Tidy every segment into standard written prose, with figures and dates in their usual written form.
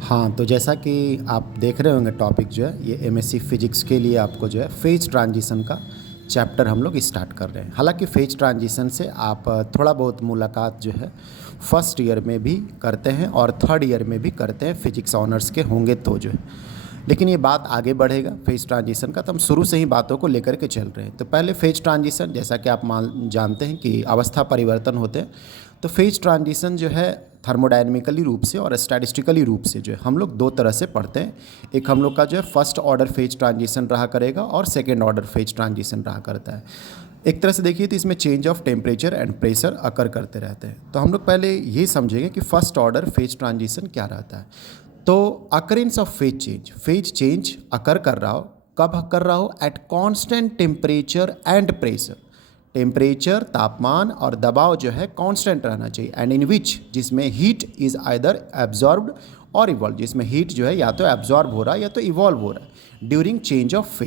हाँ, तो जैसा कि आप देख रहे होंगे टॉपिक जो है ये एमएससी फिजिक्स के लिए आपको जो है फेज ट्रांजिशन का चैप्टर हम लोग स्टार्ट कर रहे हैं। हालांकि फेज ट्रांजिशन से आप थोड़ा बहुत मुलाकात जो है फर्स्ट ईयर में भी करते हैं और थर्ड ईयर में भी करते हैं, फिजिक्स ऑनर्स के होंगे तो जो है। लेकिन ये बात आगे बढ़ेगा फेज ट्रांजिशन का, तो हम शुरू से ही बातों को लेकर के चल रहे हैं। तो पहले फेज ट्रांजिशन, जैसा कि आप जानते हैं कि अवस्था परिवर्तन होते हैं, तो फेज ट्रांजिशन जो है थर्मोडायनेमिकली रूप से और स्टैटिस्टिकली रूप से जो है हम लोग दो तरह से पढ़ते हैं। एक हम लोग का जो है फर्स्ट ऑर्डर फेज ट्रांजिशन रहा करेगा और सेकेंड ऑर्डर फेज ट्रांजिशन रहा करता है। एक तरह से देखिए तो इसमें change of temperature and pressure occur करते रहते हैं। तो हम लोग पहले ये समझेंगे कि फर्स्ट ऑर्डर फेज ट्रांजिशन क्या रहता है। तो अकरेंस ऑफ फेज चेंज अकर कर रहा हो, कब कर रहा हो? At constant temperature and pressure. Temperature, तापमान और दबाव जो है कांस्टेंट रहना चाहिए। एंड इन विच, जिसमें हीट इज आइदर एब्जॉर्ब्ड और इवॉल्व, जिसमें हीट जो है या तो एब्जॉर्ब हो रहा है या तो इवॉल्व हो रहा है ड्यूरिंग चेंज ऑफ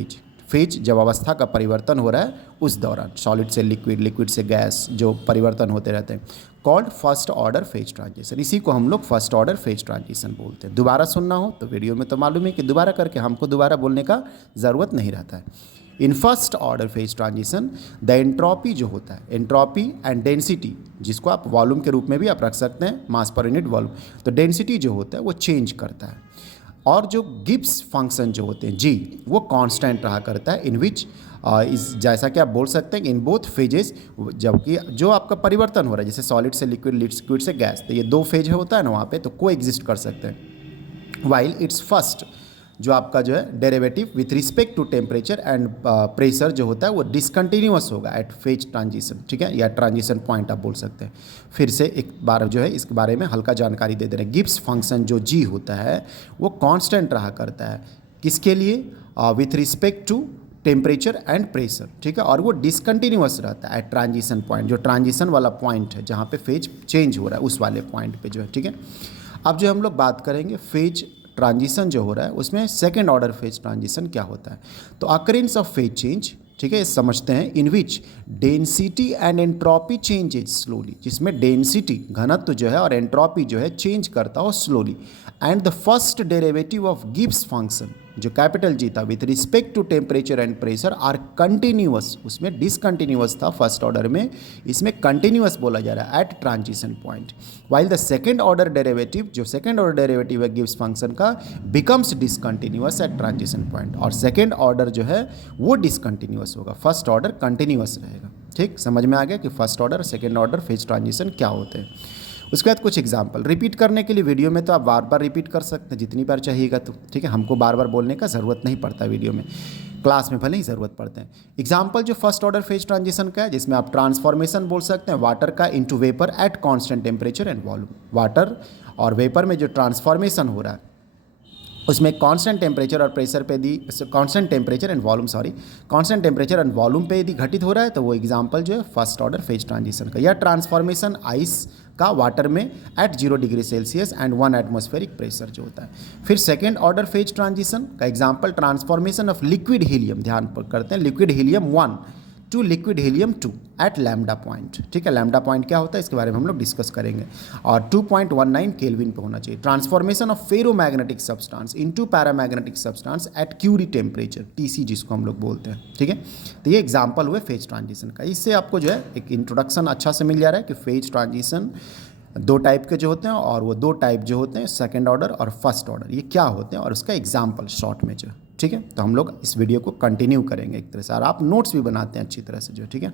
फेज जब अवस्था का परिवर्तन हो रहा है उस दौरान, सॉलिड से लिक्विड, लिक्विड से गैस, जो परिवर्तन होते रहते हैं, called first order phase transition. इसी को हम लोग फर्स्ट ऑर्डर फेज ट्रांजिशन बोलते हैं। दोबारा सुनना हो तो वीडियो में तो मालूम है कि दोबारा करके हमको दोबारा बोलने का ज़रूरत नहीं रहता है। In first order phase transition the entropy जो होता है, एंट्रोपी एंड डेंसिटी, जिसको आप वॉल्यूम के रूप में भी आप रख सकते हैं, मास पर यूनिट वॉल्यूम, तो डेंसिटी जो होता है वो चेंज करता है। और जो गिब्स फंक्शन जो होते हैं जी, वो कांस्टेंट रहा करता है। इन विच इस, जैसा कि आप बोल सकते हैं कि इन बोथ फेजेस, जबकि जो आपका परिवर्तन हो रहा है जैसे सॉलिड से लिक्विड, लिक्विड से गैस, तो ये दो फेज होता है ना वहाँ पे, तो को एग्जिस्ट कर सकते हैं। वाइल इट्स फर्स्ट, जो आपका जो है derivative with respect to temperature and pressure जो होता है वो डिसकंटिन्यूअस होगा एट फेज ट्रांजिशन, ठीक है, या ट्रांजिशन पॉइंट आप बोल सकते हैं। फिर से एक बार जो है इसके बारे में हल्का जानकारी दे दे रहे हैं। गिब्स फंक्शन जो जी होता है वो कांस्टेंट रहा करता है, किसके लिए? With respect to temperature and pressure, ठीक है, और वो डिसकंटिन्यूअस रहता है एट ट्रांजिशन पॉइंट, जो ट्रांजिशन वाला पॉइंट है जहाँ पे फेज चेंज हो रहा है उस वाले पॉइंट पे जो है, ठीक है। अब जो हम लोग बात करेंगे फेज ट्रांजिशन जो हो रहा है उसमें सेकेंड ऑर्डर फेज ट्रांजिशन क्या होता है। तो अकरेंस ऑफ फेज चेंज, ठीक है, समझते हैं, in which density and entropy changes slowly, जिसमें डेंसिटी, घनत्व जो है, और एंट्रोपी जो है चेंज करता हो slowly. And the first derivative of Gibbs function, जो कैपिटल जी था, with respect to temperature and pressure are continuous, उसमें डिसकंटिन्यूअस था फर्स्ट ऑर्डर में, इसमें कंटिन्यूअस बोला जा रहा है at transition point. While the second order derivative, जो सेकेंड ऑर्डर डेरिवेटिव है गिब्स फंक्शन का, becomes discontinuous at transition point, और सेकेंड ऑर्डर जो है वो डिसकंटिन्यूअस होगा, फर्स्ट ऑर्डर कंटिन्यूअस रहेगा। ठीक, समझ में आ गया कि first order second order phase transition क्या होते हैं। उसके बाद कुछ एग्जाम्पल रिपीट करने के लिए, वीडियो में तो आप बार बार रिपीट कर सकते हैं जितनी बार चाहिएगा, तो ठीक है, हमको बार बार बोलने का ज़रूरत नहीं पड़ता वीडियो में, क्लास में भले ही ज़रूरत पड़ते हैं। एग्जाम्पल जो फर्स्ट ऑर्डर फेज ट्रांजिशन का है, जिसमें आप ट्रांसफॉर्मेशन बोल सकते हैं वाटर का into vapour at constant temperature and volume. Water और वेपर में जो ट्रांसफॉर्मेशन हो रहा है उसमें कांस्टेंट टेम्परेचर और प्रेशर पे यदि constant temperature and volume constant temperature and volume पे यदि घटित हो रहा है तो वो एग्जांपल जो है फर्स्ट ऑर्डर फेज ट्रांजिशन का। या ट्रांसफॉर्मेशन आइस का वाटर में at 0 degree Celsius and 1 atmospheric pressure जो होता है। फिर सेकेंड ऑर्डर फेज ट्रांजिशन का example transformation of liquid helium, ध्यान करते हैं, liquid helium 1 to liquid helium 2 at lambda point, ठीक है। लैम्डा पॉइंट क्या होता है इसके बारे में हम लोग डिस्कस करेंगे, और 2.19 केल्विन पे होना चाहिए। Transformation of ferromagnetic substance into paramagnetic substance at Curie temperature, TC जिसको हम लोग बोलते हैं, ठीक है। तो ये एग्जांपल हुए फेज ट्रांजिशन का। इससे आपको जो है एक इंट्रोडक्शन अच्छा से मिल जा रहा है कि फेज ट्रांजिशन दो टाइप के जो होते हैं, और वो दो टाइप जो होते हैं सेकेंड ऑर्डर और फर्स्ट ऑर्डर, ये क्या होते हैं और उसका एग्जाम्पल शॉर्ट में जो, ठीक है। तो हम लोग इस वीडियो को कंटिन्यू करेंगे एक तरह से, और आप नोट्स भी बनाते हैं अच्छी तरह से जो, ठीक है।